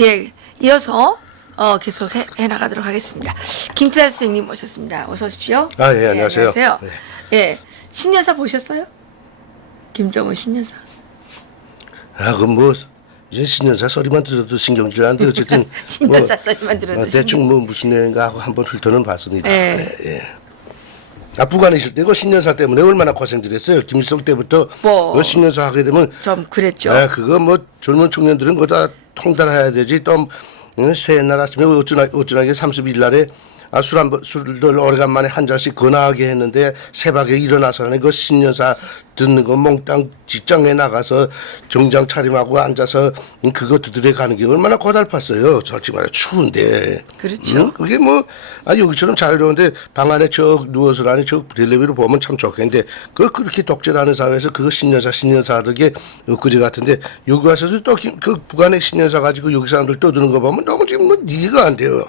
예, 이어서 계속 해나가도록 하겠습니다. 김태환 선생님 모셨습니다. 어서 오십시오. 예, 안녕하세요. 안녕하세요. 네. 예, 신여사 보셨어요? 김정은 신여사. 그럼 뭐 이제 신년사 소리만 들어도 신경질 안 돼. 어쨌든 신여사 소리만 들어도 대충 뭐 무슨 내용인가 하고 한번 훑어는 봤습니다. 예. 북한에 있을 때 그 신년사 때문에 얼마나 고생들 했어요. 김일성 때부터 그 신년사 하게 되면 좀 그랬죠. 그거 뭐 젊은 청년들은 그거 다 통달해야 되지. 또 새날 아침에 어쩌나게 30일 날에 술들 오래간만에 한 잔씩 권하게 했는데 새벽에 일어나서는 그 신년사 듣는 거 몽땅 직장에 나가서 정장 차림하고 앉아서 그거 두드려 가는 게 얼마나 고달팠어요. 솔직히 말해 추운데. 그렇죠. 그게 뭐 여기처럼 자유로운데 방 안에 저 누워서 라니 저 텔레비로 보면 참 좋겠는데 그렇게 독재라는 사회에서 그거 신년사 하던 엊그제 같은데 여기 와서도 또 그 북한의 신년사 가지고 여기 사람들 떠드는 거 보면 너무 지금 뭐 이해가 안 돼요.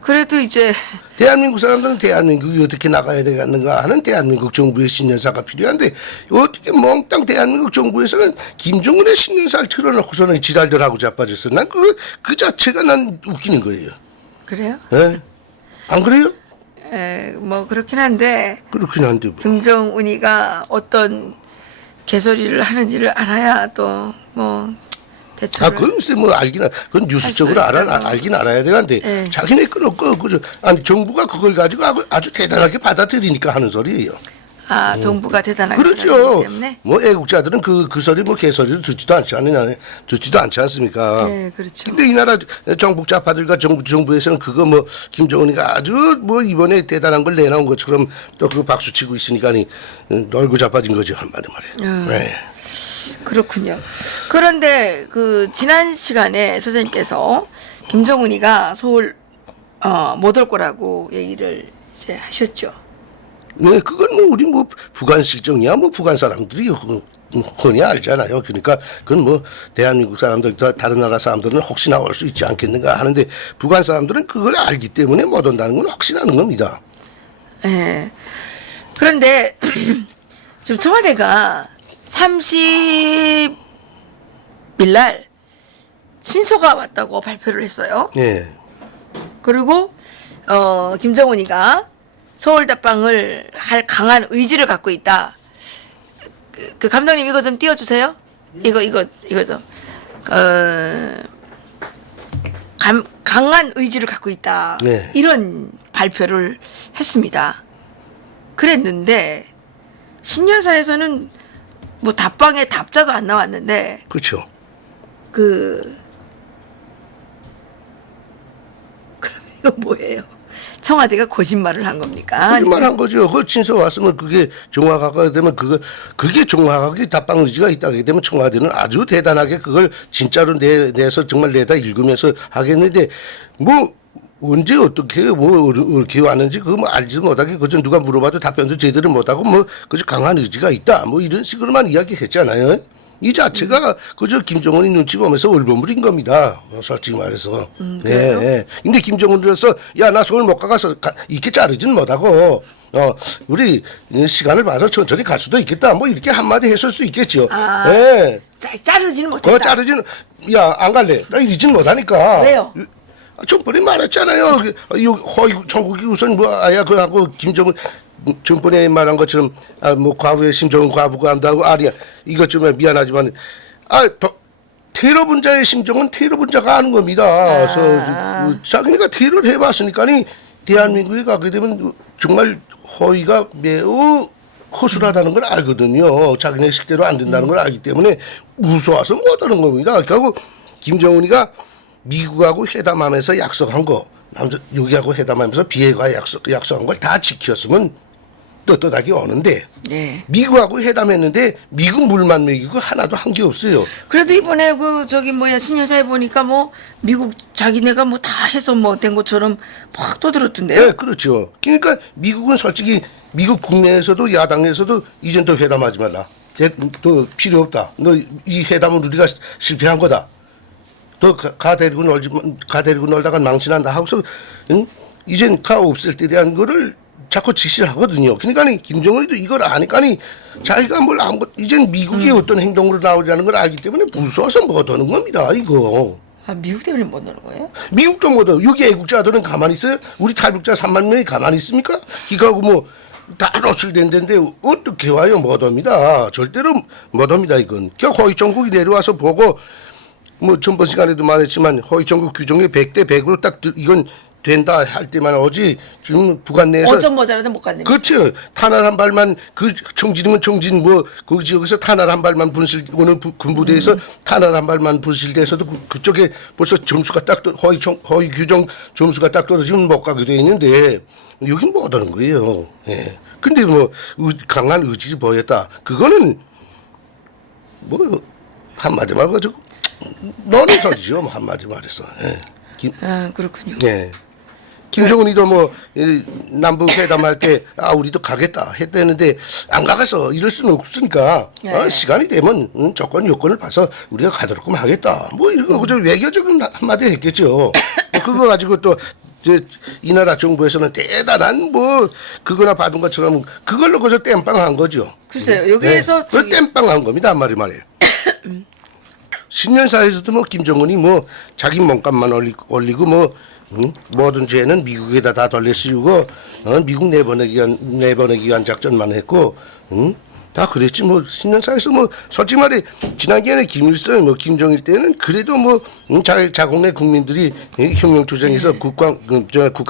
그래도 이제 대한민국 사람들은 대한민국이 어떻게 나가야 되겠는가 하는 대한민국 정부의 신년사가 필요한데 어떻게 몽땅 대한민국 정부에서는 김정은의 신년사를 틀어놓고서는 지랄들 하고 자빠졌어. 난 그 자체가 난 웃기는 거예요. 그래요? 예? 안 그래요? 뭐 그렇긴 한데 그렇긴 한데 뭐. 김정은이가 어떤 개소리를 하는지를 알아야 또 뭐 대처를. 그건 글쎄 뭐 그건 뉴스적으로 알긴 알아야 되는데 자기네 끊었고 아니 정부가 그걸 가지고 아주 대단하게 받아들이니까 하는 소리예요. 정부가 대단하게 그렇죠. 받아들이기 때문에. 뭐 애국자들은 그 소리 뭐 개소리를 듣지도 않지 않습니까? 네, 그렇죠. 근데 이 나라 정북 좌파들과 정부에서는 그거 뭐 김정은이가 아주 뭐 이번에 대단한 걸 내놓은 것처럼 또 그거 박수 치고 있으니까 놀고 자빠진 거죠 한마디 말이에요. 네. 그렇군요. 그런데 그 지난 시간에 선생님께서 김정은이가 서울 못 올 거라고 얘기를 이제 하셨죠. 네, 그건 뭐 우리 뭐 북한 실정이야 뭐 북한 사람들이 흔히 알잖아요. 그러니까 그건 뭐 대한민국 사람들 다른 나라 사람들은 혹시나 올 수 있지 않겠는가 하는데 북한 사람들은 그걸 알기 때문에 못 온다는 건 확신하는 겁니다. 네. 그런데 지금 청와대가 30일 날 친서가 왔다고 발표를 했어요. 네. 그리고 김정은이가 서울 답방을 할 강한 의지를 갖고 있다. 그 감독님 이거 좀 띄워주세요. 이거 좀 강한 의지를 갖고 있다. 네. 이런 발표를 했습니다. 그랬는데 신년사에서는 뭐 답방에 답자도 안 나왔는데 그렇죠. 그러면 이거 뭐예요? 청와대가 거짓말을 한 겁니까? 거짓말한 거죠. 그 친서 왔으면 그게 종화가가 되면 그게 종화가게 답방 의지가 있다게 되면 청와대는 아주 대단하게 그걸 진짜로 내서 정말 내다 읽으면서 하겠는데 뭐 언제 어떻게 뭐 이렇게 왔는지 그거 뭐 알지도 못하게 그저 누가 물어봐도 답변도 제대로 못하고 뭐 그저 강한 의지가 있다 뭐 이런 식으로만 이야기했잖아요. 이 자체가 그저 김정은이 눈치 보면서 얼버무린 겁니다. 솔직히 말해서. 네. 근데 김정은으로서 야 나 서울 못 가서 이렇게 자르진 못하고 우리 시간을 봐서 천천히 갈 수도 있겠다. 뭐 이렇게 한마디 했을 수 있겠죠. 네. 자르지는 못했다. 자르지는 야 안 갈래. 나 이러진 못하니까. 왜요? 전번에 말했잖아요. 전국이 우선 뭐 그하고 김정은 전번에 말한 것처럼 뭐 과부의 심정은 과부가 한다고 아니야 이것 좀 미안하지만 테러 분자의 심정은 테러 분자가 아는 겁니다. 그래서 자기네가 테러를 해봤으니까니 대한민국에 가게 되면 정말 허위가 매우 허술하다는 걸 알거든요. 자기네 식대로 안 된다는 걸 알기 때문에 무서워서 못하는 겁니다. 결국 김정은이가 미국하고 회담하면서 약속한 거, 여기하고 회담하면서 비핵화 약속한 걸 다 지켰으면 떳떳하게 오는데 미국하고 회담했는데 미국 물만 먹이고 하나도 한 게 없어요. 그래도 이번에 신년사에 보니까 뭐 미국 자기네가 뭐 다 해서 뭐 된 것처럼 막 떠들었던데요. 네, 그렇죠. 그러니까 미국은 솔직히 미국 국내에서도 야당에서도 이젠 더 회담하지 말라. 더 필요 없다. 너 이 회담은 우리가 실패한 거다. 더 가 데리고 놀다가 망신한다 하고서 이젠 가 없을 때 대한 거를 자꾸 지시를 하거든요. 그러니까 김정은이도 이걸 아니까니 자기가 뭘 아무것 이젠 미국의 어떤 행동으로 나오려는 걸 알기 때문에 무서워서 못 하는 겁니다. 이거. 아, 미국 때문에 못 넣는 거예요? 미국도 못 해. 여기 애국자들은 가만히 있어요? 우리 탈북자 3만 명이 가만히 있습니까? 기가고 뭐 다 노출된 데인데 어떻게 와요? 못 합니다. 절대로 못 합니다. 이건. 허위 정국이 내려와서 보고 뭐 전번 시간에도 말했지만 허위 정국 규정이 100대 100으로 딱 이건 된다 할 때만 오지 지금 북한 내에서 어쩜 모자라도 못 갔네. 그렇죠. 탄알 한 발만 그 청진이면 청진 뭐 그 지역에서 탄알 한 발만 분실 오늘 군부대에서 탄알 한 발만 분실돼서도 그쪽에 벌써 점수가 딱 허위 규정 점수가 딱 떨어지면 못 가게 돼 있는데 여긴 못 하는 거예요. 예. 근데 뭐 강한 의지를 보였다. 그거는 뭐 한마디 말가지고 너는 소리죠. 뭐 한마디 말해서. 예. 아, 그렇군요. 예. 김정은이도 뭐 남북 회담할 때 우리도 가겠다 했다는데 안 가서 이럴 수는 없으니까 예. 시간이 되면 조건 요건을 봐서 우리가 가도록 하겠다 뭐 이런 거 그저 외교적인 한마디 했겠죠. 그거 가지고 또 이 나라 정부에서는 대단한 뭐 그거나 받은 것처럼 그걸로 그저 땜빵한 거죠. 글쎄요. 여기에서 그 땜빵한 겁니다. 한 말이 말이에요. 신년사에서도 뭐 김정은이 뭐 자기 몸값만 올리고 뭐 모든 죄는 미국에다 다 돌려씌우고 미국 내보내기 위한 작전만 했고 다 그랬지 뭐 신년사에서 뭐 솔직히 말해 지난 기간에 김일성 뭐 김정일 때는 그래도 뭐 자국 내 국민들이 혁명 투쟁에서 국가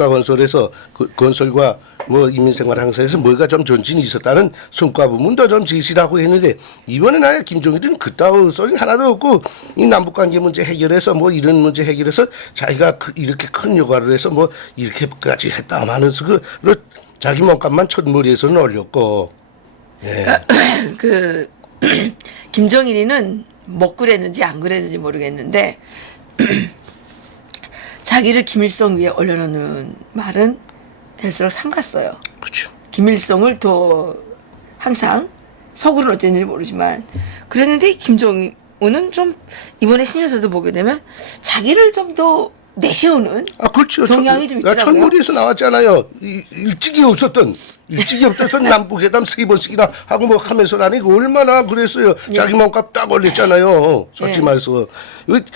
건설에서 건설과 뭐 인민생활 항상에서 뭐가 좀 전진이 있었다는 성과 부문도 좀 제시하고 했는데 이번에 나야 김정일은 그따위 소리 하나도 없고 이 남북관계 문제 해결해서 뭐 이런 문제 해결해서 자기가 이렇게 큰 역할을 해서 뭐 이렇게까지 했다 하면서 그 자기 몸값만 첫머리에서는 올렸고. 예. 그 김정일이는 못 그랬는지 안 그랬는지 모르겠는데 자기를 김일성 위에 올려놓는 말은 될수록 삼갔어요. 그렇죠. 김일성을 더 항상 속으로는 어땠는지 모르지만 그랬는데 김정은은 좀 이번에 신년사도 보게 되면 자기를 좀 더 내세우는 그렇죠. 경향이 좀 있더라고요. 천물이에서 나왔잖아요. 일찍이 없었던 남북회담 3번씩이나 하고 뭐 하면서라니 얼마나 그랬어요. 예. 자기 몸값 딱 올렸잖아요. 솔직히 예. 말해서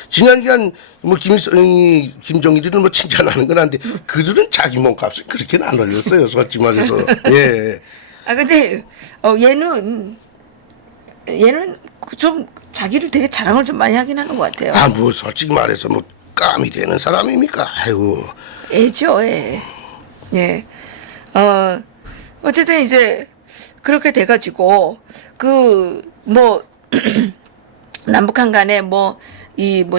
지난 기간 뭐 김정일이를 뭐 칭찬하는 건 한데 그들은 자기 몸값을 그렇게는 안 올렸어요. 솔직히 말해서. 예. 근데 얘는 좀 자기를 되게 자랑을 좀 많이 하긴 하는 것 같아요. 뭐 솔직히 말해서 뭐 감이 되는 사람입니까? 아이고. 애죠, 애. 예. 어쨌든 이제 그렇게 돼가지고 뭐 남북한 간에 뭐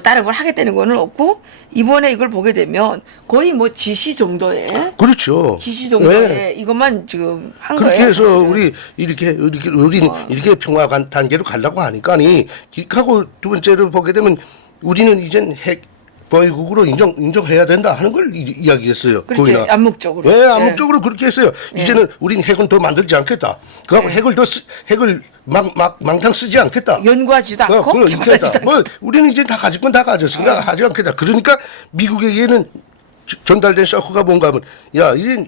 다른 걸 하겠다는 거는 없고 이번에 이걸 보게 되면 거의 뭐 지시 정도의 그렇죠. 지시 정도의 네. 이것만 지금 한 그렇게 거예요. 해서 사실은. 우리 우리는 이렇게 평화 단계로 가려고 하니까니 하고 두 번째로 보게 되면 우리는 이젠 핵 보위국으로 인정해야 된다 하는 걸 이야기했어요. 그렇지. 거기나. 암묵적으로. 네, 암묵적으로 그렇게 했어요. 예. 이제는 우린 핵은 더 만들지 않겠다. 그하고 핵을 망상 쓰지 않겠다. 연구하지도 않고 이렇게 개발하지도 했다. 않고. 뭐 우리는 이제 다 가질 건 다 가졌으니까 하지 않겠다. 그러니까 미국에게는 전달된 쇼크가 뭔가 하면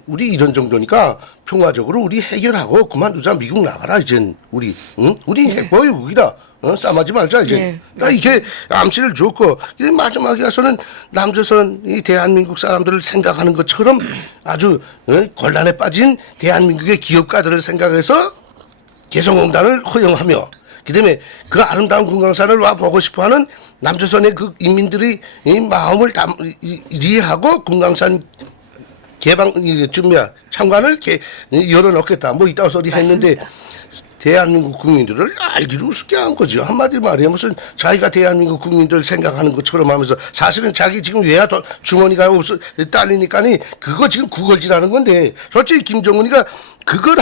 우리 이런 정도니까 평화적으로 우리 해결하고 그만두자. 미국 나가라 이젠 우리 핵 보유국이다. 싸마지 말자 이제. 네, 이렇게 암시를 줬고 마지막에 가서는 남조선 이 대한민국 사람들을 생각하는 것처럼 아주 곤란에 빠진 대한민국의 기업가들을 생각해서 개성공단을 허용하며 그다음에 그 아름다운 금강산을 와 보고 싶어하는 남조선의 그 인민들의 이 마음을 이해하고 금강산 개방 참관을 열어놓겠다. 뭐 이따 소리 했는데 대한민국 국민들을 알기로 우습게 한 거죠. 한마디로 말해 무슨 자기가 대한민국 국민들 생각하는 것처럼 하면서 사실은 자기 지금 외야 주머니가 딸리니까니 그거 지금 구걸질하는 건데 솔직히 김정은이가 그걸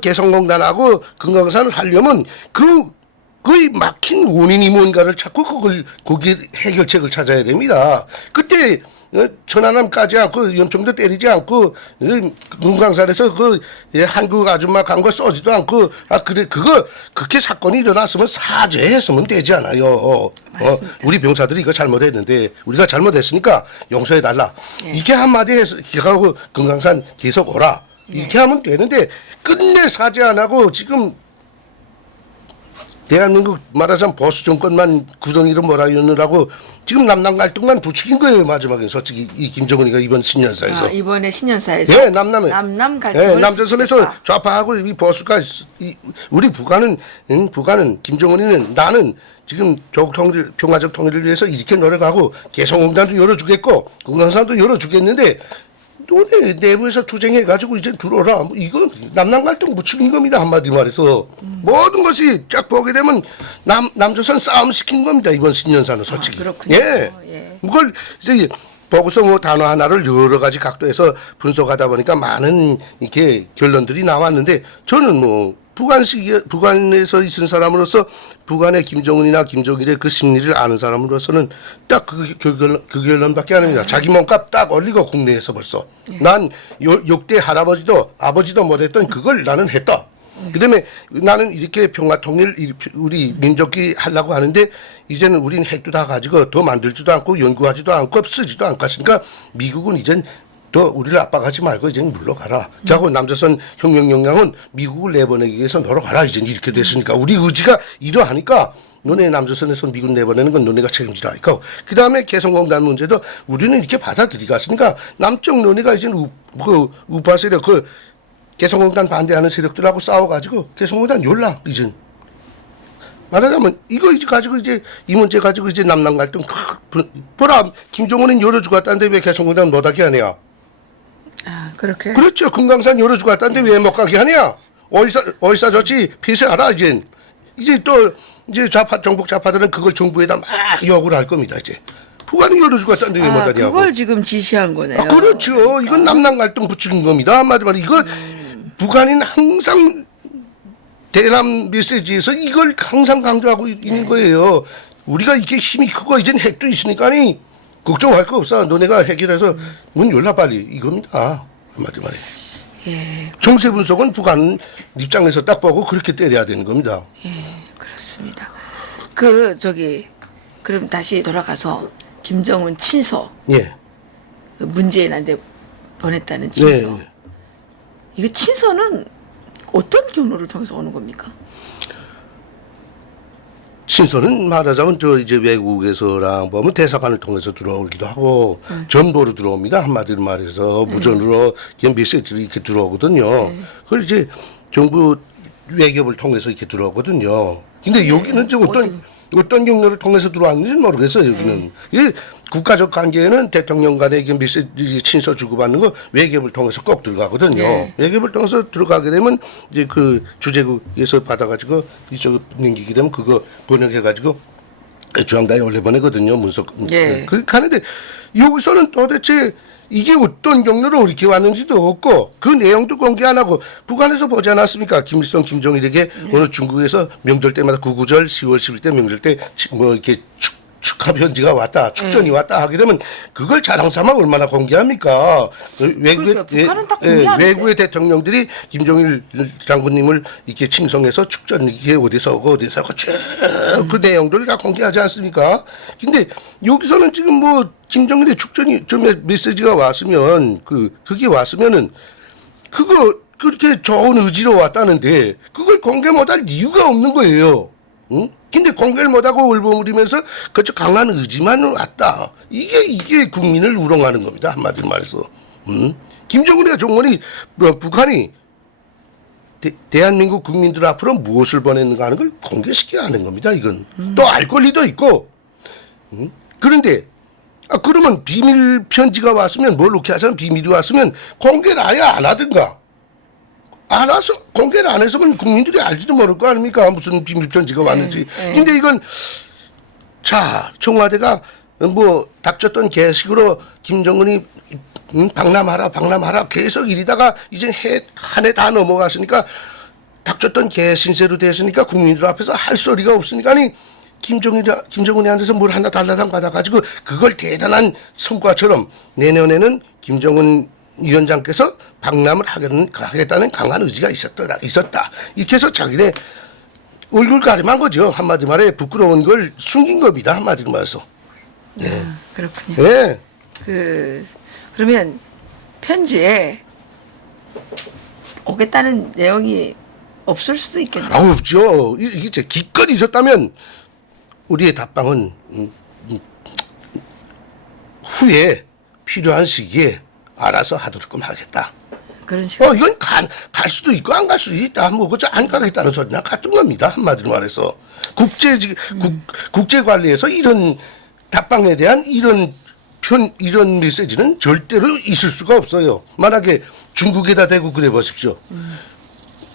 개성공단하고 금강산을 하려면 거의 막힌 원인이 뭔가를 찾고 거기 해결책을 찾아야 됩니다. 그때 천안함 까지 않고 연평도 때리지 않고 금강산에서 한국 아줌마 간 거 쏘지도 않고 그거 그렇게 사건이 일어났으면 사죄했으면 되지 않아요. 우리 병사들이 이거 잘못했는데 우리가 잘못했으니까 용서해 달라. 이렇게 한마디 해서 하고 금강산 계속 오라. 이렇게 하면 되는데 끝내 사죄 안 하고 지금 대한민국 말하자면 보수 정권만 구덩이로 몰아넣느라고 지금 남남 갈등만 부추긴 거예요. 마지막에 솔직히 이 김정은이가 이번 신년사에서. 이번에 신년사에서 예, 남남에. 남남 갈등을 예, 남조선에서 부추겼다. 좌파하고 이 보수가 우리 북한은 김정은이는 나는 지금 조국 통일 평화적 통일을 위해서 이렇게 노력하고 개성공단도 열어주겠고 공산도 열어주겠는데 너네 내부에서 투쟁해가지고 이제 들어오라. 뭐 이건 남남 갈등 부추긴 겁니다. 한마디 말해서 모든 것이 쫙 보게 되면 남조선 싸움 시킨 겁니다. 이번 신년사는 솔직히. 그렇군요. 예. 예. 그걸 이제 보고서 뭐 단어 하나를 여러 가지 각도에서 분석하다 보니까 많은 이렇게 결론들이 나왔는데 저는 뭐 북한에서 있은 사람으로서 북한의 김정은이나 김정일의 그 심리를 아는 사람으로서는 딱 그 결론밖에 안 합니다. 자기 몸값 딱 올리고 국내에서 벌써 난 역대 할아버지도 아버지도 못했던 그걸 나는 했다. 그다음에 나는 이렇게 평화 통일 우리 민족이 하려고 하는데 이제는 우리는 핵도 다 가지고 더 만들지도 않고 연구하지도 않고 쓰지도 않고 하니까 미국은 이젠 또 우리를 압박하지 말고 이제는 물러가라. 그리고 남조선 혁명영량은 미국을 내보내기 위해서 노력하라. 이제 이렇게 됐으니까 우리 의지가 이러하니까 너네 남조선에서 미국 내보내는 건 너네가 책임지라. 그 다음에 개성공단 문제도 우리는 이렇게 받아들이갔으니까 남쪽 너네가 이제는 우파 세력 개성공단 반대하는 세력들하고 싸워가지고 개성공단 열라. 이제 말하자면 이거 이제 가지고 이제 이 문제 가지고 이제 남남 갈등 보라 김정은은 열어주고 왔다는데 왜 개성공단 못하게 하냐. 아, 그렇게. 그렇죠. 금강산 열어주고 왔다는데 왜 못 가게 하냐. 어디서 좋지 폐쇄하라. 이제 또 이제 정복 좌파들은 그걸 정부에다 막 욕을 할 겁니다. 이제 북한이 열어주고 왔다는데 왜 못 하냐고. 그걸 지금 지시한 거네요. 그렇죠. 이건 남남 갈등 부추긴 겁니다. 한마디로 이거 북한인 항상 대남 메시지에서 이걸 항상 강조하고 있는 거예요. 우리가 이렇게 힘이 크고 이젠 핵도 있으니까니 걱정할 거 없어. 너네가 핵이라서 문 열라 빨리 이겁니다. 한마디로 말해. 예, 정세 분석은 북한 입장에서 딱 보고 그렇게 때려야 되는 겁니다. 예, 그렇습니다. 그럼 다시 돌아가서 김정은 친서 예. 문재인한테 보냈다는 친서. 네. 이거 친서는 어떤 경로를 통해서 오는 겁니까? 친서는 말하자면 저 이제 외국에서랑 보면 대사관을 통해서 들어오기도 하고 전보로 들어옵니다. 한마디로 말해서 무전으로 그냥 메시지로 이렇게 들어오거든요. 그걸 이제 정부 외교부를 통해서 이렇게 들어오거든요. 근데 여기는 이제 어떤 경로를 통해서 들어왔는지는 모르겠어요. 여기는 이 국가적 관계에는 대통령 간에 이게 메시지 친서 주고받는 거 외교부를 통해서 꼭 들어가거든요. 네. 외교부를 통해서 들어가게 되면 이제 그 주재국에서 받아가지고 이쪽 넘기게 되면 그거 번역해가지고 중앙당에 올려 보내거든요. 문서. 예. 그렇게 하는데 여기서는 도대체 이게 어떤 경로로 이렇게 왔는지도 없고 그 내용도 공개 안 하고 북한에서 보지 않았습니까? 김일성, 김정일에게 어느 중국에서 명절 때마다 구구절 10월 10일 때 명절 때 뭐 이렇게 축하 편지가 왔다, 축전이 왔다 하게 되면 그걸 자랑삼아 얼마나 공개합니까? 그러니까 북한은 다 공개하는데. 외국의 대통령들이 김정일 장군님을 이렇게 칭송해서 축전 이게 어디서 오고 쭉 그 내용들을 다 공개하지 않습니까? 근데 여기서는 지금 뭐 김정일의 축전이 좀 메시지가 왔으면 그게 왔으면은 그거 그렇게 좋은 의지로 왔다는데 그걸 공개 못할 이유가 없는 거예요. 응? 근데 공개를 못하고 울부짖으면서 그저 강한 의지만 왔다. 이게 국민을 우롱하는 겁니다. 한마디로 말해서. 김정은이가 정권이 북한이 대한민국 국민들 앞으로 무엇을 보냈는가 하는 걸 공개시켜야 하는 겁니다. 이건 또 알 권리도 있고. 그런데 그러면 비밀 편지가 왔으면 뭘 이렇게 하자면 비밀이 왔으면 공개를 아예 안 하든가. 안 와서 공개를 안 해서면 국민들이 알지도 모를 거 아닙니까? 무슨 비밀 편지가 왔는지. 근데 이건 자 청와대가 뭐 닥쳤던 계식으로 김정은이 방남하라 계속 이러다가 이제 한 해 다 넘어갔으니까 닥쳤던 개신세로 됐으니까 국민들 앞에서 할 소리가 없으니까 아니 김정은이한테서 뭘 하나 달라당 받아가지고 그걸 대단한 성과처럼 내년에는 김정은 위원장께서 방남을 하겠다는 강한 의지가 있었다. 이렇게 해서 자기네 얼굴 가림한 거죠. 한마디 말해 부끄러운 걸 숨긴 겁니다. 한마디로 말해서. 예. 그렇군요. 예. 그러면 편지에 오겠다는 내용이 없을 수도 있겠네요. 아, 없죠. 이게 기껏 있었다면 우리의 답방은 후에 필요한 시기에 알아서 하도록끔 하겠다. 그런 식으로. 이건 갈 수도 있고 안 갈 수도 있다. 뭐 그저 안 가겠다는 소리나 같은 겁니다. 한마디로 말해서 국제 관리에서 이런 답방에 대한 이런 이런 메시지는 절대로 있을 수가 없어요. 만약에 중국에다 대고 그래 보십시오.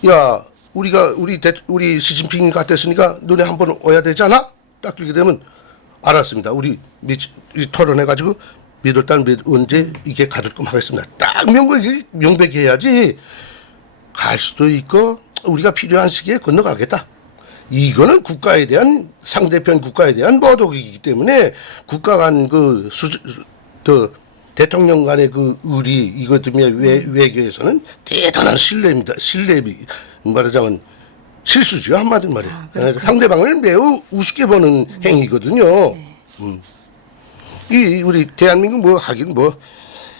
야, 우리 시진핑 같았으니까 너네 한번 와야 되잖아. 딱 그렇게 되면 알았습니다. 우리 토론해가지고 몇 월 달 언제 이게 가도록 하겠습니다. 딱 명백히 해야지. 갈 수도 있고 우리가 필요한 시기에 건너가겠다. 이거는 국가에 대한 상대편 국가에 대한 모독이기 때문에 국가 간 대통령 간의 그 의리 이것 때문에 외교에서는 대단한 신뢰입니다. 말하자면 실수죠. 한마디로 말이에요. 상대방을 매우 우습게 보는 행위거든요. 이 우리 대한민국 뭐 하긴 뭐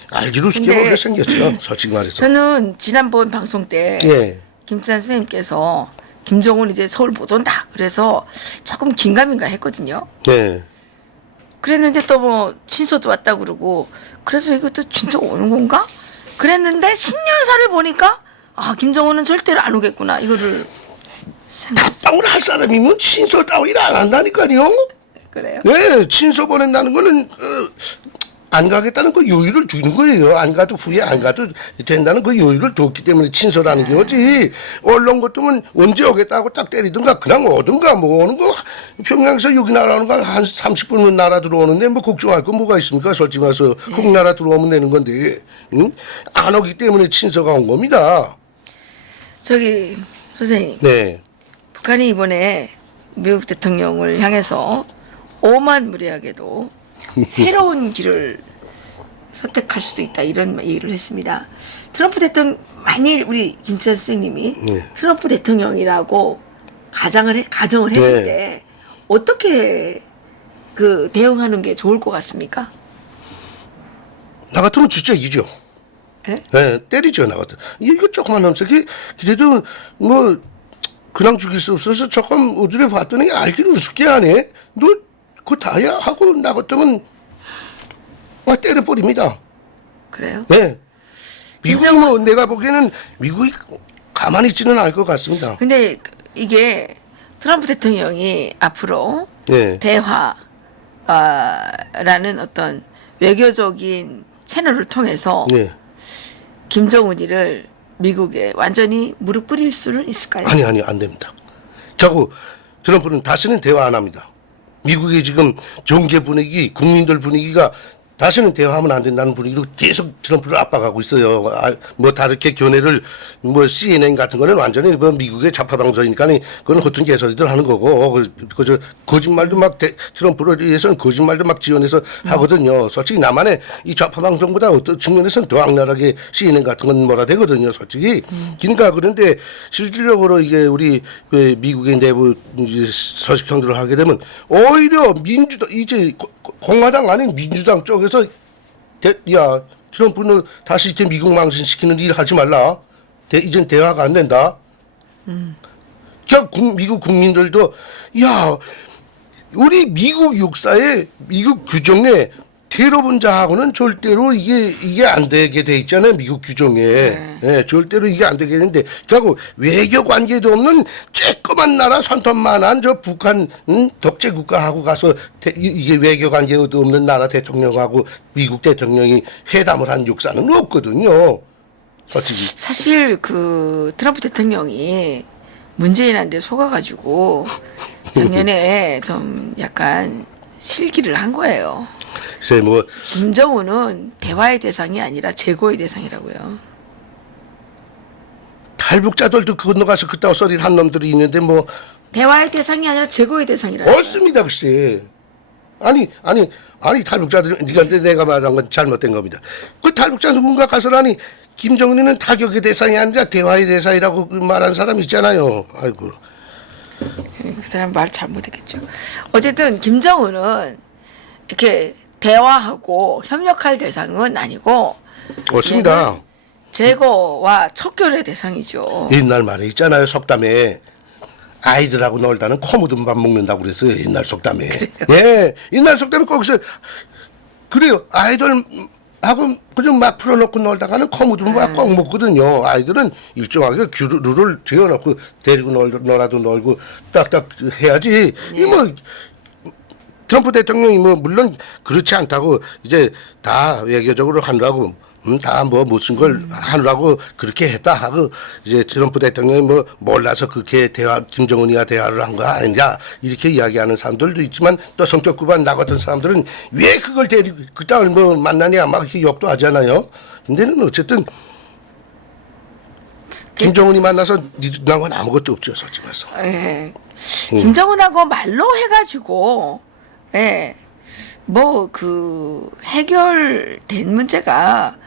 알기로 우습게 보게 생겼죠. 솔직히 말해서. 저는 지난번 방송 때 예. 김찬 선생님께서 김정은 이제 서울 못 온다. 그래서 조금 긴가민가 했거든요. 예. 그랬는데 또 뭐 친서도 왔다 그러고 그래서 이것도 진짜 오는 건가? 그랬는데 신년사를 보니까 아 김정은은 절대로 안 오겠구나 이거를 생각했어요. 답방을 할 사람이면 친서 따위를 안 한다니까요. 그래요? 네, 친서 보낸다는 거는 안 가겠다는 그 여유를 주는 거예요. 안 가도 후에 안 가도 된다는 그 여유를 줬기 때문에 친서라는 게 오지. 언론 같으면 언제 오겠다고 딱 때리든가 그냥 오든가 뭐 오는 거 평양에서 여기 날아오는 거 한 30분은 날아 들어오는데 뭐 걱정할 거 뭐가 있습니까? 솔직히 말해서 훅 날아 들어오면 되는 건데 응? 안 오기 때문에 친서가 온 겁니다. 저기 선생님 네. 북한이 이번에 미국 대통령을 향해서 오만무리하게도 새로운 길을 선택할 수도 있다 이런 얘기를 했습니다. 트럼프 대통령 만일 우리 김찬 선생님이 트럼프 대통령이라고 가정을 했을 네. 때 어떻게 그 대응하는 게 좋을 것 같습니까? 나 같으면 진짜 이죠. 예? 네, 때리죠, 나 같은. 이거 조그만 놈새끼 그래도 뭐 그냥 죽일 수 없어서 조금 어디를 봤더니 알기를 우습게 하네. 너 그거 다야 하고 나 같으면 와 때려버립니다. 그래요? 네. 미국이 뭐 내가 보기에는 미국이 가만히 있지는 않을 것 같습니다. 근데 이게 트럼프 대통령이 앞으로 네. 대화라는 어떤 외교적인 채널을 통해서 네. 김정은이를 미국에 완전히 무릎 꿇일 수는 있을까요? 아니 안 됩니다. 결국 트럼프는 다시는 대화 안 합니다. 미국의 지금 정계 분위기, 국민들 분위기가 다시는 대화하면 안 된다는 분위기로 계속 트럼프를 압박하고 있어요. 뭐 다르게 견해를 뭐 CNN 같은 거는 완전히 뭐 미국의 좌파 방송이니까 그건 허튼 개소리들 하는 거고 그저 거짓말도 막 트럼프를 위해서는 거짓말도 막 지원해서 하거든요. 솔직히 나만의 이 좌파 방송보다 어떤 측면에서는 더 악랄하게 CNN 같은 건 뭐라 되거든요. 솔직히. 그러니까 그런데 실질적으로 이게 우리 그 미국의 내부 이제 서식형들을 하게 되면 오히려 민주당 이제 공화당 아닌 민주당 쪽에서 야 트럼프는 다시 이제 미국 망신시키는 일 하지 말라. 이젠 대화가 안 된다. 미국 국민들도 야 우리 미국 육사에 미국 규정에 테러 분자하고는 절대로 이게 안 되게 돼 있잖아요. 미국 규정에. 네, 절대로 이게 안 되게 되는데 결국 외교 관계도 없는 쬐끄만 나라 손톱만한 저 북한 독재 국가하고 가서 이게 외교 관계도 없는 나라 대통령하고 미국 대통령이 회담을 한 역사는 없거든요. 솔직히. 사실 그 트럼프 대통령이 문재인한테 속아가지고 작년에 좀 약간 실기를 한 거예요. 글쎄 뭐 김정은은 대화의 대상이 아니라 제거의 대상이라고요. 탈북자들도 건너가서 그따위 소리를 한 놈들이 있는데 뭐 대화의 대상이 아니라 제거의 대상이라고. 없습니다 글쎄. 아니 탈북자들 내가 말한 건 잘못된 겁니다. 그 탈북자 누군가 가서라니 김정은이는 타격의 대상이 아니라 대화의 대상이라고 말한 사람 있잖아요. 아이고. 그 사람 말 잘못했겠죠. 어쨌든 김정은은 이렇게 대화하고 협력할 대상은 아니고 없습니다. 얘는 제거와 척결의 대상이죠. 옛날 말에 있잖아요. 속담에 아이들하고 놀다는 코 묻은 밥 먹는다고 그랬어요. 옛날 속담에. 예, 옛날 속담에 거기서 그래요. 아이들하고 그냥 막 풀어놓고 놀다가는 코 묻은 밥 꼭 먹거든요. 아이들은 일정하게 룰을 지어놓고 데리고 놀아도 놀고 딱딱 해야지. 이 뭐 트럼프 대통령이 뭐 물론 그렇지 않다고 이제 다 외교적으로 하느라고 다 뭐 무슨 걸 하느라고 그렇게 했다 하고 이제 트럼프 대통령이 뭐 몰라서 그렇게 김정은이와 대화를 한 거 아니냐 이렇게 이야기하는 사람들도 있지만 또 성격 구반 나 같은 사람들은 왜 그걸 데리고 그따위 뭐 만나냐 막 이렇게 욕도 하잖아요. 근데는 어쨌든 김정은이 만나서 니랑 건 아무것도 없죠, 솔직히 말해서. 예. 김정은하고 말로 해가지고, 예. 뭐, 해결된 문제가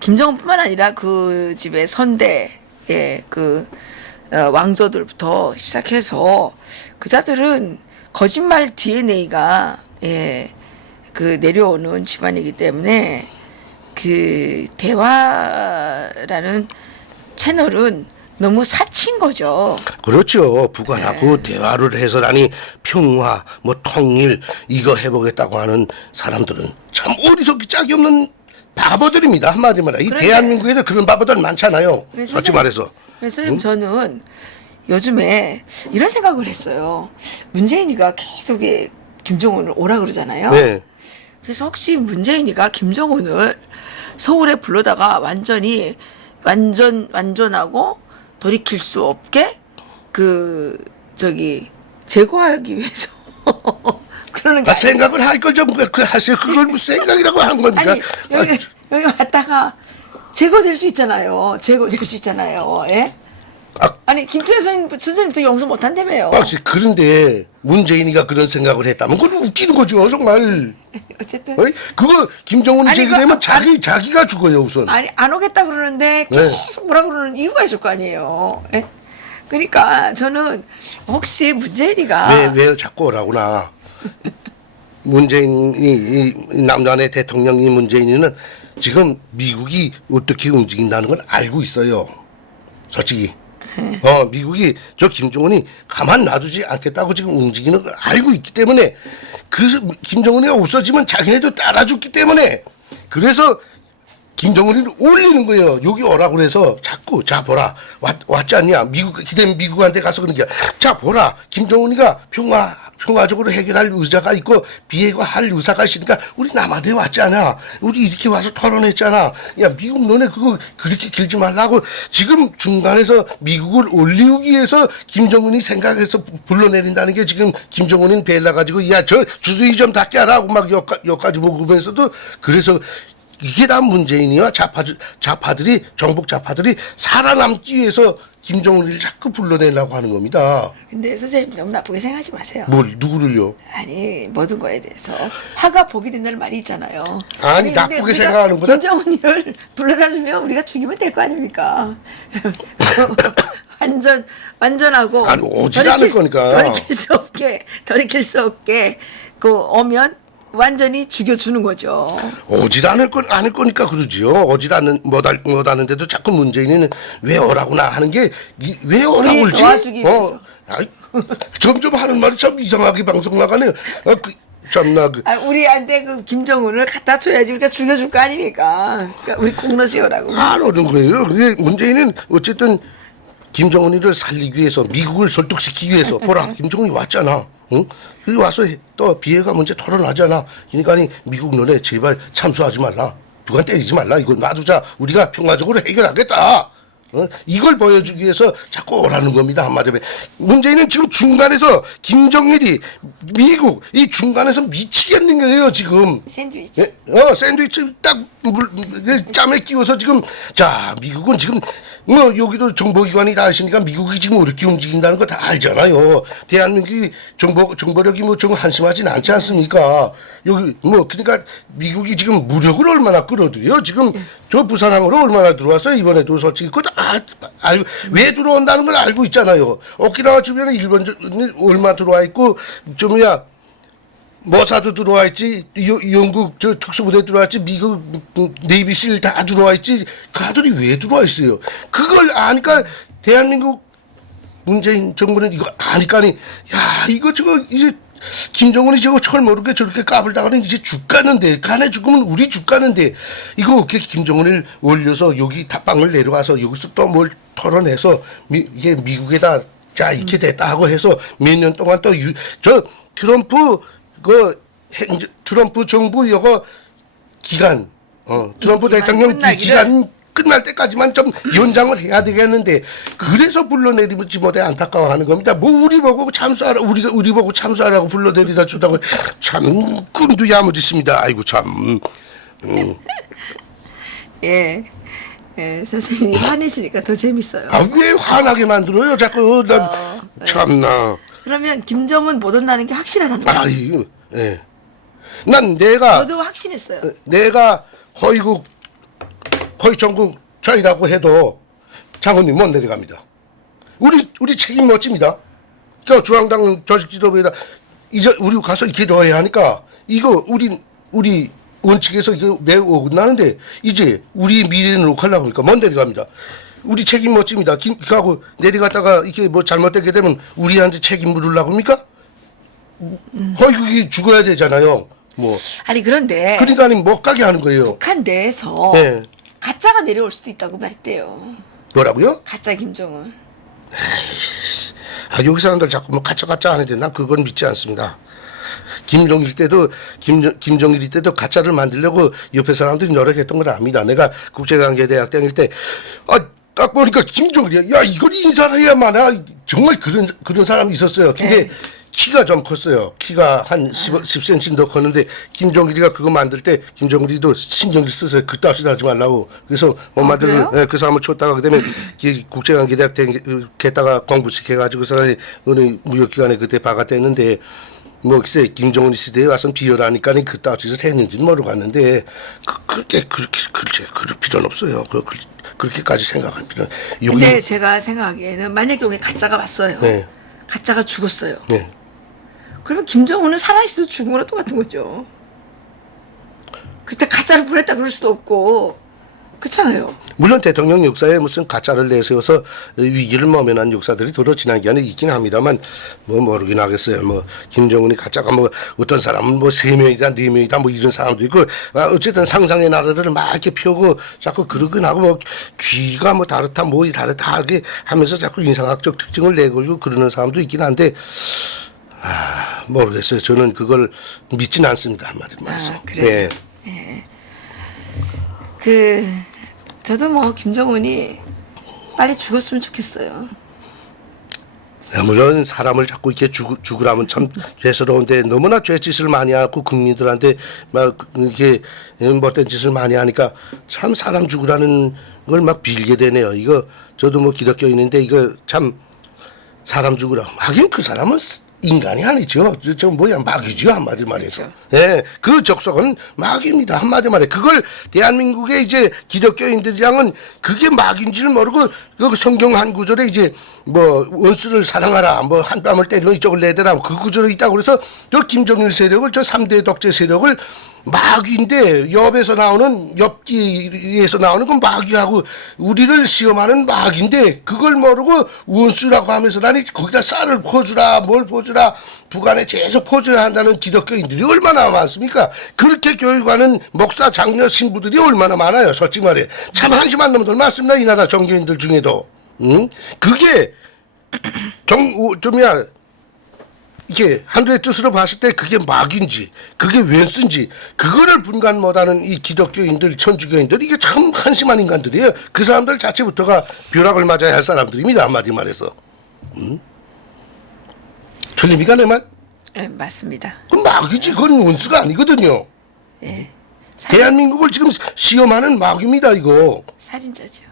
김정은뿐만 아니라 그 집의 선대, 예, 왕조들부터 시작해서 그자들은 거짓말 DNA가, 예, 내려오는 집안이기 때문에 대화라는 채널은 너무 사친 거죠. 그렇죠. 부관하고 대화를 해서라니 평화, 뭐 통일 이거 해보겠다고 하는 사람들은 참 어리석기 짝이 없는 바보들입니다. 한마디로 말해. 이 대한민국에도 그런 바보들 많잖아요. 솔직히 말해서. 선생님 저는 요즘에 이런 생각을 했어요. 문재인이가 계속 김정은을 오라 그러잖아요. 네. 그래서 혹시 문재인이가 김정은을 서울에 불러다가 완전하고 돌이킬 수 없게 제거하기 위해서 그러는 게 생각을 할 걸 좀 하세요. 그걸 무슨 생각이라고 하는 겁니까? 아니 여기 왔다가 제거될 수 있잖아요. 예? 아니 김태현 선생님도 용서 못한다며요. 그런데 문재인이가 그런 생각을 했다면 그건 웃기는 거죠. 정말. 어쨌든 어이? 그거 김정은이 제기되면 자기가 죽어요 우선. 아니 안 오겠다 그러는데 계속 뭐라 그러는 이유가 있을 거 아니에요. 예? 그러니까 저는 혹시 문재인이가 왜 자꾸 오라구나. 문재인이 남한의 대통령이 문재인이는 지금 미국이 어떻게 움직인다는 걸 알고 있어요. 솔직히. 미국이 저 김정은이 가만 놔두지 않겠다고 지금 움직이는 걸 알고 있기 때문에 김정은이가 없어지면 자기네도 따라 죽기 때문에 그래서 김정은이를 올리는 거예요. 여기 오라고 그래서 자꾸 자 보라 왔지 않냐 기대면 미국한테 가서 그런 게 자 보라 김정은이가 평화적으로 해결할 의사가 있고 비핵화할 의사가 있으니까 우리 남한테 왔지 않아. 우리 이렇게 와서 토론했잖아. 야 미국 너네 그거 그렇게 길지 말라고 지금 중간에서 미국을 올리기 위해서 김정은이 생각해서 불러내린다는 게 지금 김정은은 벨라 가지고 야 저 주둥이 좀 닫게 하라고 막 여기까지 먹으면서도 그래서 이게 다 문재인이와 좌파들이 정복 좌파들이 살아남기 위해서 김정은을 자꾸 불러내려고 하는 겁니다. 근데 선생님 너무 나쁘게 생각하지 마세요. 누구를요? 아니 모든 거에 대해서 화가 복이 된다는 말이 있잖아요. 아니 나쁘게 생각하는구나. 김정은이를 불러다주면 우리가 죽이면 될 거 아닙니까? 완전하고 아니 오질 않을 거니까 돌이킬 수 없게 오면 완전히 죽여주는 거죠. 오질 않을 거니까 그러지요. 오질 못하는데도 자꾸 문재인은 왜 오라구나 하는 게 왜 오라고 그러지? 도와주기 위해서. 점점 하는 말이 참 이상하게 방송 나가네. 참나 우리한테 김정은을 갖다 줘야지 우리가 죽여줄 거 아닙니까? 그러니까 우리 공로 세우라고. 안 오는 거예요. 문재인은 어쨌든 김정은이를 살리기 위해서 미국을 설득시키기 위해서 보라 김정은이 왔잖아. 응? 여기 와서 또 비핵화 문제 토론하잖아. 그러니까 미국 너네 제발 참수하지 말라. 누가 때리지 말라. 이거 놔두자. 우리가 평화적으로 해결하겠다. 이걸 보여주기 위해서 자꾸 오라는 겁니다. 한마디로. 문재인은 지금 중간에서 김정일이 미국 이 중간에서 미치겠는 거예요 지금. 샌드위치. 예? 샌드위치 딱 짬에 끼워서 지금 자 미국은 지금 여기도 정보기관이 다 아시니까 미국이 지금 어떻게 움직인다는 거 다 알잖아요. 대한민국이 정보력이 좀 한심하진 않지 않습니까? 여기 그러니까 미국이 지금 무력을 얼마나 끌어들여 지금 저 부산항으로 얼마나 들어왔어요 이번에도 솔직히 그거 다 알고 왜 들어온다는 걸 알고 있잖아요. 오키나와 주변에 일본이 얼마 들어와 있고 모사도 들어와 있지, 영국 저 특수부대 들어와 있지, 미국 네이비실 다 들어와 있지. 그 아들이 왜 들어와 있어요? 그걸 아니까 대한민국 문재인 정부는 이거 아니까니, 야, 이거 저거 이제 김정은이 저거 철 모르게 저렇게 까불다가는 이제 죽가는데, 간에 죽으면 우리 죽가는데, 이거 어떻게 김정은을 올려서 여기 탑방을 내려가서 여기서 또 뭘 털어내서 이게 미국에다 자 이렇게 됐다 하고 해서 몇 년 동안 또 저 트럼프 트럼프 정부 요거 기간 트럼프 대통령 기간 끝날 때까지만 좀 연장을 해야 되겠는데, 그래서 불러내리지 못해 안타까워하는 겁니다. 뭐 우리 보고 참수하라, 우리 보고 참수하라고 불러내리다 주다고 참 꿈도 야무지습니다. 아이고 참. 예. 예, 선생님이 화내시니까 더 재밌어요. 아, 왜 화나게 만들어요? 자꾸 참나. 그러면 김정은 못 온다는 게 확실하다는 거예요. 아이, 예. 난 내가 저도 확신했어요. 허위정국 자이라고 해도 장군님 못 내려갑니다. 우리 책임 멋집니다. 그러니까 중앙당 조직 지도부에다 이제 우리 가서 이렇게 넣어야 하니까 이거 우리 원칙에서 이거 매우 어긋나는데 이제 우리 미래는 어떡하려고 합니까? 못 내려갑니다. 우리 책임 멋집니다. 하고 내려갔다가 이렇게 뭐 잘못되게 되면 우리한테 책임 물으려고 합니까? 허위국이 죽어야 되잖아요. 뭐. 아니 그런데 그러니까 못 가게 하는 거예요. 북한 내에서 네. 가짜가 내려올 수도 있다고 말했대요. 뭐라고요? 가짜 김정은. 아, 여기 사람들 자꾸 뭐 가짜 하는데 난 그건 믿지 않습니다. 김정일 때도 가짜를 만들려고 옆에 사람들이 노력했던 걸 압니다. 내가 국제관계대학 다닐 때 딱 보니까 김정일이야. 야, 이걸 인사를 해야만 정말 그런 사람이 있었어요. 근데 네. 키가 좀 컸어요. 키가 한 10cm 더 컸는데 김정일이가 그거 만들 때 김정일이도 신경을 쓰세요. 그따위 하지 말라고. 그래서 못 만들고 그래요? 그 사람을 쳤다가 그다음에 국제관계대학 됐다가 공부시켜가지고 사람이 어느 무역기관에 그때 박았댔는데 뭐 글쎄 김정은 시대에 와서 비열하니까 그따위 짓을 했는지는 모르고 갔는데 그렇게 그럴 필요는 없어요. 그렇게까지 생각할 필요는. 근데 제가 생각하기에는 만약에 여기 가짜가 왔어요. 네. 가짜가 죽었어요. 네. 그러면 김정은은 살아있어도 죽은 거랑 똑같은 거죠. 그때 가짜를 보냈다 그럴 수도 없고 그렇잖아요. 물론 대통령 역사에 무슨 가짜를 내세워서 위기를 모면한 역사들이 도로 지난 기간에 있긴 합니다만 뭐 모르긴 하겠어요. 뭐 김정은이 가짜가 뭐 어떤 사람은 뭐 3명이다 4명이다 뭐 이런 사람도 있고 어쨌든 상상의 나라를 막 이렇게 펴고 자꾸 그러긴 하고 뭐 귀가 뭐 다르다 뭐 다르다 이렇게 하면서 자꾸 인상학적 특징을 내걸고 그러는 사람도 있긴 한데 모르겠어요. 저는 그걸 믿진 않습니다. 한마디로 말해서. 그래요? 저도 뭐 김정은이 빨리 죽었으면 좋겠어요. 물론 사람을 자꾸 이렇게 죽으라면 참 죄스러운데 너무나 죄짓을 많이 하고 국민들한테 막 이렇게 못된 짓을 많이 하니까 참 사람 죽으라는 걸 막 빌게 되네요. 이거 저도 뭐 기독교인인데 이거 참 사람 죽으라. 하긴 그 사람은 인간이 아니죠. 저 뭐야 마귀죠 한마디 말해서. 예, 그 적석은 마귀입니다 한마디 말해. 그걸 대한민국의 이제 기독교인들이랑은 그게 마귀인지를 모르고 그 성경 한 구절에 이제 뭐 원수를 사랑하라, 뭐 한 뺨을 때리면 이쪽을 내대라 그 구절이 있다고 그래서 저 김정일 세력을 저 3대 독재 세력을 마귀인데 엽에서 나오는 엽기에서 나오는 건 마귀하고 우리를 시험하는 마귀인데 그걸 모르고 원수라고 하면서 나니 거기다 쌀을 퍼주라 뭘 퍼주라 북한에 계속 퍼줘야 한다는 기독교인들이 얼마나 많습니까? 그렇게 교육하는 목사 장녀 신부들이 얼마나 많아요. 솔직히 말해 참 한심한 놈들 많습니다. 이 나라 정교인들 중에도. 그게 이게 하늘의 뜻으로 봤을 때 그게 마귀인지 그게 웬수인지 그거를 분간 못하는 이 기독교인들 천주교인들 이게 참 한심한 인간들이에요. 그 사람들 자체부터가 벼락을 맞아야 할 사람들입니다. 한마디 말해서. 틀립니까 내 말? 네, 맞습니다. 그건 마귀지 그건 원수가 아니거든요. 예. 대한민국을 지금 시험하는 마귀입니다 이거. 살인자죠.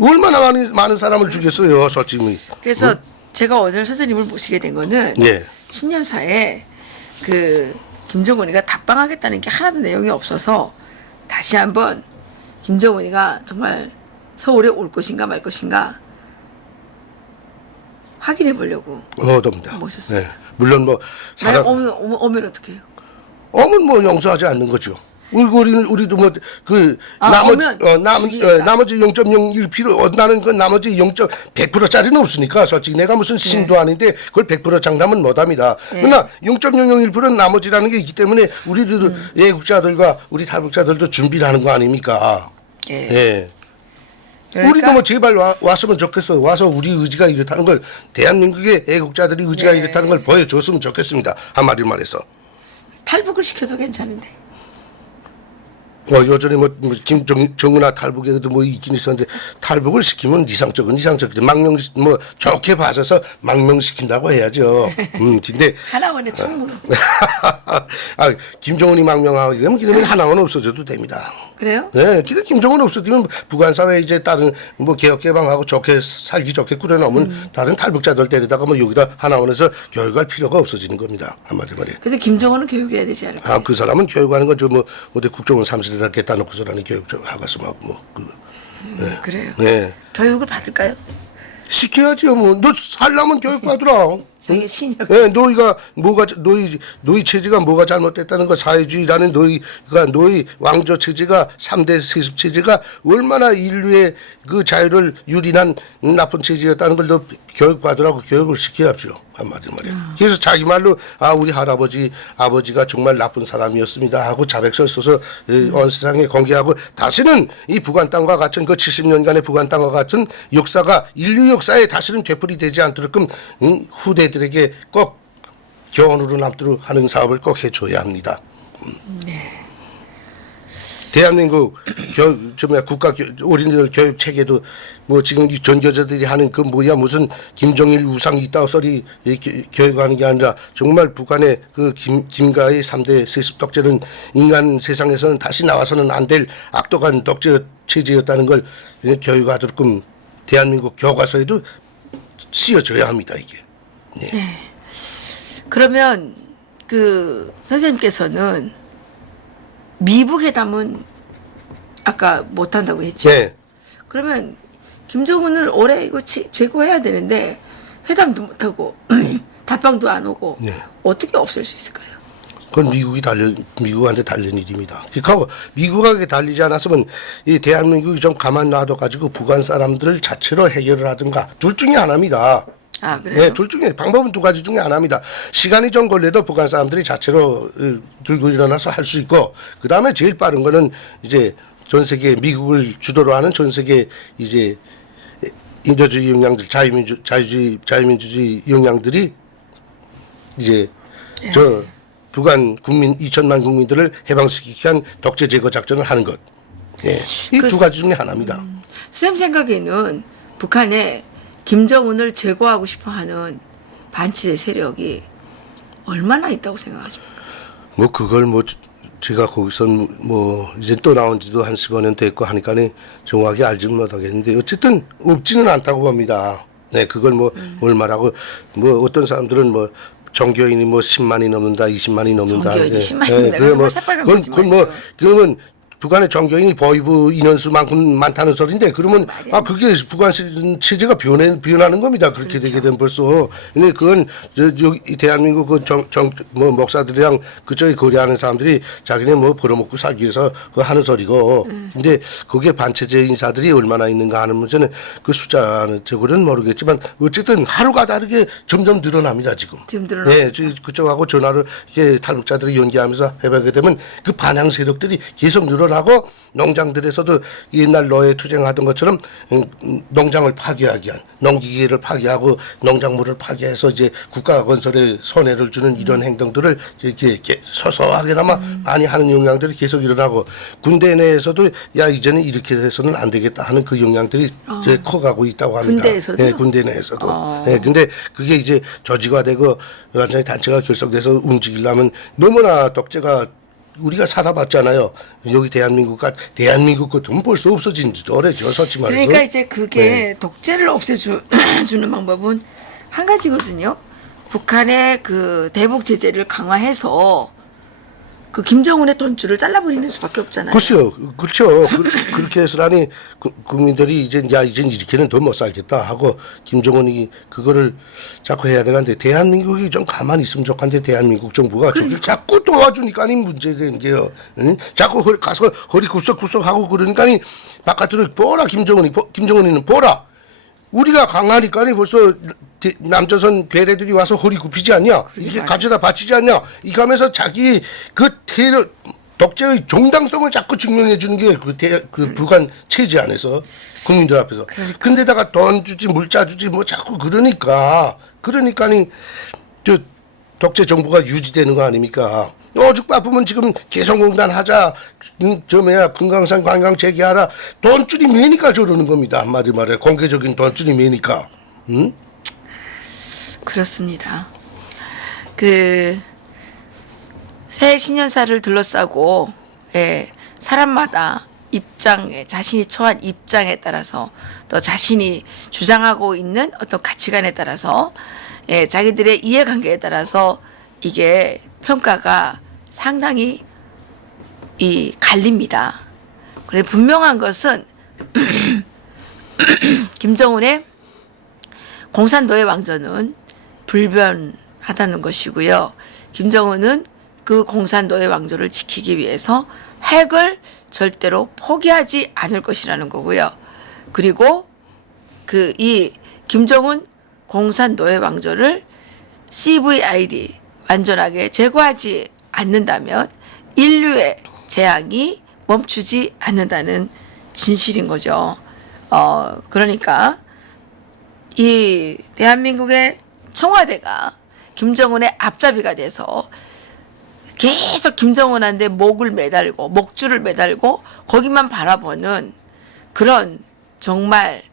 얼마나 많은 사람을 죽였어요 솔직히. 그래서 제가 오늘 선생님을 모시게 된 거는 예. 신년사에 김정은이가 답방하겠다는 게 하나도 내용이 없어서 다시 한번 김정은이가 정말 서울에 올 것인가 말 것인가 확인해 보려고 얻습니다. 모셨어요. 네. 물론 뭐 만약 사람 오면 어떻게 해요? 오면 뭐 용서하지 않는 거죠. 우리도 뭐 그 오면 죽이겠다. 나머지 0.01% 나는 그 나머지 0.100%짜리는 없으니까 솔직히 내가 무슨 신도 아닌데 그걸 100% 장담은 못합니다. 그러나 0.001%는 나머지라는 게 있기 때문에 우리도 애국자들과 우리 탈북자들도 준비를 하는 거 아닙니까? 예. 예. 그러니까 우리도 뭐 제발 왔으면 좋겠어. 와서 우리 의지가 이렇다는 걸 대한민국의 애국자들이 의지가 네. 이렇다는 걸 보여줬으면 좋겠습니다. 한마디로 말해서. 탈북을 시켜도 괜찮은데. 여전히 뭐 김정은아 탈북에도 뭐 있긴 있었는데 탈북을 시키면 이상적이지 뭐 좋게 봐서서 망명시킨다고 해야죠. 근데 하나원의 청문으로. 김정은이 망명하게 되면 하나원 없어져도 됩니다. 그래요? 네, 근데 김정은 없어지면 북한 사회 이제 다른 뭐 개혁 개방하고 좋게 살기 좋게 꾸려놓으면 다른 탈북자들 데려다가 뭐 여기다 하나원에서 교육할 필요가 없어지는 겁니다. 한마디로 말이에요. 근데 김정은은 교육해야 되지 않을까? 그 사람은 교육하는 건 저 뭐 어디 국정원 3세대다 겠다 놓고서라는 교육 좀 하가슴하고 뭐 그거. 네. 그래요. 네. 교육을 받을까요? 시켜야지요. 뭐 너 살려면 교육 받으라. 자기 신협. 네, 노이 체제가 뭐가 잘못됐다는 거 사회주의라는 노이 왕조 체제가 3대 세습 체제가 얼마나 인류의 그 자유를 유린한 나쁜 체제였다는 걸 너 교육 받으라고 교육을 시켜야죠. 한마디로 말이야. 그래서 자기 말로 우리 아버지가 정말 나쁜 사람이었습니다 하고 자백서를 써서 온 세상에 공개하고 다시는 이 북한 땅과 같은 그 70년간의 북한 땅과 같은 역사가 인류 역사에 다시는 되풀이되지 않도록끔 후대들에게 꼭 교훈으로 남도록 하는 사업을 꼭 해줘야 합니다. 대한민국 어린이들 교육 체계도 뭐 지금 이 전교조들이 하는 그 무슨 김정일 우상이 있다고 소리 교육하는 게 아니라 정말 북한의 그 김가의 3대 세습 독재는 인간 세상에서는 다시 나와서는 안 될 악독한 독재 체제였다는 걸 교육하도록 대한민국 교과서에도 씌워줘야 합니다, 이게. 네. 그러면 그 선생님께서는 미북 회담은 아까 못 한다고 했죠. 네. 그러면 김정은을 올해 이거 제거해야 되는데 회담도 못 하고 답방도 안 오고 네. 어떻게 없앨 수 있을까요? 그건 미국한테 달린 일입니다. 그러니까 미국에게 달리지 않았으면 이 대한민국이 좀 가만 놔둬 가지고 북한 사람들을 자체로 해결을 하든가 둘 중에 하나입니다. 그래요? 네, 둘 중에 방법은 두 가지 중에 하나입니다. 시간이 좀 걸려도 북한 사람들이 자체로 들고 일어나서 할 수 있고 그 다음에 제일 빠른 거는 이제 전 세계 미국을 주도로 하는 전 세계 이제 인도주의 영향들 자유민주주의 영향들이 이제 저 북한 국민 2천만 국민들을 해방시키기 위한 독재 제거 작전을 하는 것. 이 두 가지 중에 하나입니다. 선생님 생각에는 북한에 김정은을 제거하고 싶어하는 반치의 세력이 얼마나 있다고 생각하십니까? 뭐 그걸 뭐 제가 거기선 뭐 이제 또 나온 지도 한 15년 됐고 하니까는 정확히 알지는 못하겠는데 어쨌든 없지는 않다고 봅니다. 네, 그걸 뭐 얼마라고 뭐 어떤 사람들은 뭐 종교인이 뭐 10만이 넘는다, 20만이 넘는다. 종교인이 10만이 넘는다. 그게 뭐 그건 뭐 그러면 북한의 종교인이 보이부 인원수만큼 많다는 소리인데 그러면 그게 북한 체제가 변하는 겁니다. 그렇게 되게 되면 벌써. 근데 그건 여기 대한민국 뭐 목사들이랑 그쪽에 거래하는 사람들이 자기네 뭐 벌어먹고 살기 위해서 그 하는 소리고. 근데 그게 반체제 인사들이 얼마나 있는가 하는 문제는 그 숫자적으로는 모르겠지만 어쨌든 하루가 다르게 점점 늘어납니다 지금. 지금 늘어나고 네, 그쪽하고 전화를 이렇게 탈북자들이 연기하면서 해보게 되면 그 반향 세력들이 계속 늘어나고 농장들에서도 옛날 노예 투쟁하던 것처럼 농장을 파괴하기 위한 농기계를 파괴하고 농작물을 파괴해서 이제 국가 건설에 손해를 주는 이런 행동들을 이렇게 소소하게나마 많이 하는 영향들이 계속 일어나고 군대 내에서도 야 이제는 이렇게 해서는 안 되겠다 하는 그 영향들이 이제 커가고 있다고 합니다. 군대에서도? 네, 군대 내에서도. 네, 근데 그게 이제 조직화되고 완전히 단체가 결성돼서 움직이려면 너무나 독재가 우리가 살아봤잖아요. 여기 대한민국 같으면 벌써 솔직히 오래죠. 솔직히 말해서. 그러니까 이제 그게 독재를 없애주는 방법은 한 가지거든요. 북한의 그 대북 제재를 강화해서 그 김정은의 돈줄을 잘라버리는 수밖에 없잖아요. 글쎄요, 그렇죠. 그렇게 해서라니 국민들이 이제 이젠 이렇게는 더 못 살겠다 하고 김정은이 그거를 자꾸 해야 되는데 대한민국이 좀 가만히 있으면 좋겠는데 대한민국 정부가 저를 자꾸 도와주니까니 문제된 게요. 응? 자꾸 가서 허리 굴썩굴썩 하고 그러니까니 바깥으로 보라 김정은이는 보라. 우리가 강하니까니 벌써 남조선 괴뢰들이 와서 허리 굽히지 않냐? 이렇게 가져다 바치지 않냐? 이거 하면서 자기 그 독재의 정당성을 자꾸 증명해 주는 게 그 북한 체제 안에서 국민들 앞에서. 근데다가 돈 주지 물자 주지 뭐 자꾸 그러니까니 저 독재 정부가 유지되는 거 아닙니까? 오죽 바쁘면 지금 개성공단 하자, 금강산 관광 재개하라. 돈줄이 매니까 저러는 겁니다. 한마디 말해 공개적인 돈줄이 매니까. 응? 그렇습니다. 그 새해 신년사를 둘러싸고 사람마다 자신이 처한 입장에 따라서 또 자신이 주장하고 있는 어떤 가치관에 따라서 자기들의 이해관계에 따라서 이게 평가가 상당히 갈립니다. 그래 분명한 것은 김정은의 공산도의 왕조는 불변하다는 것이고요. 김정은은 그 공산도의 왕조를 지키기 위해서 핵을 절대로 포기하지 않을 것이라는 거고요. 그리고 이 김정은 공산도의 왕조를 CVID 완전하게 제거하지 않는다면 인류의 재앙이 멈추지 않는다는 진실인 거죠. 그러니까 이 대한민국의 청와대가 김정은의 앞잡이가 돼서 계속 김정은한테 목줄을 매달고 거기만 바라보는 그런 정말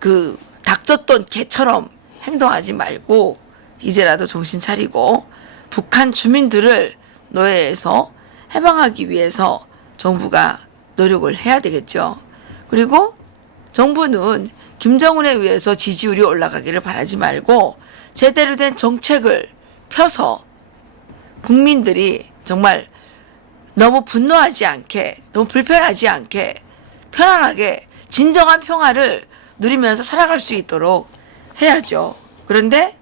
그 닥쳤던 개처럼 행동하지 말고 이제라도 정신 차리고 북한 주민들을 노예에서 해방하기 위해서 정부가 노력을 해야 되겠죠. 그리고 정부는 김정은에 의해서 지지율이 올라가기를 바라지 말고 제대로 된 정책을 펴서 국민들이 정말 너무 분노하지 않게, 너무 불편하지 않게 편안하게 진정한 평화를 누리면서 살아갈 수 있도록 해야죠. 그런데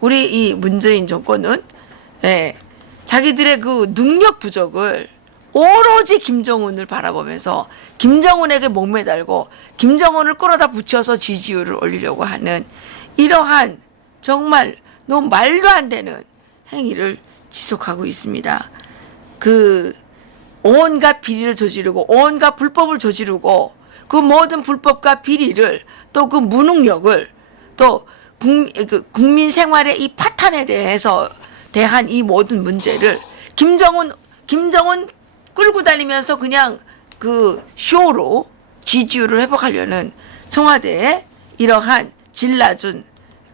우리 이 문재인 정권은 자기들의 그 능력 부족을 오로지 김정은을 바라보면서 김정은에게 목매달고 김정은을 끌어다 붙여서 지지율을 올리려고 하는 이러한 정말 너무 말도 안 되는 행위를 지속하고 있습니다. 그 온갖 비리를 저지르고 온갖 불법을 저지르고 그 모든 불법과 비리를 또 그 무능력을 또 국민 생활의 이 파탄에 대한 이 모든 문제를 김정은 끌고 다니면서 그냥 그 쇼로 지지율을 회복하려는 청와대의 이러한 질 낮은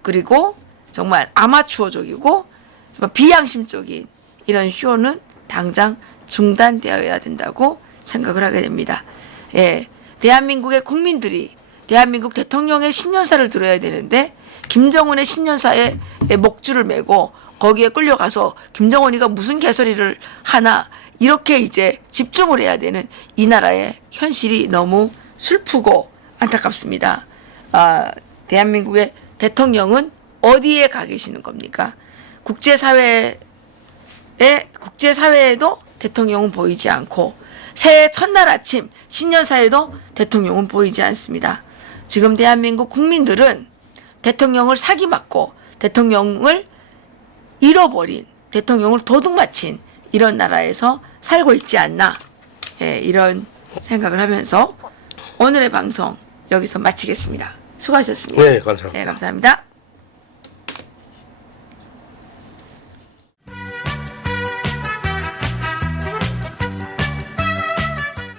그리고 정말 아마추어적이고 정말 비양심적인 이런 쇼는 당장 중단되어야 된다고 생각을 하게 됩니다. 대한민국의 국민들이 대한민국 대통령의 신년사를 들어야 되는데 김정은의 신년사에 목줄을 매고 거기에 끌려가서 김정은이가 무슨 개소리를 하나 이렇게 이제 집중을 해야 되는 이 나라의 현실이 너무 슬프고 안타깝습니다. 대한민국의 대통령은 어디에 가 계시는 겁니까? 국제사회에도 대통령은 보이지 않고 새해 첫날 아침 신년사에도 대통령은 보이지 않습니다. 지금 대한민국 국민들은 대통령을 사기맞고 대통령을 잃어버린 대통령을 도둑맞힌 이런 나라에서 살고 있지 않나 이런 생각을 하면서 오늘의 방송 여기서 마치겠습니다. 수고하셨습니다. 네, 감사합니다. 네, 감사합니다.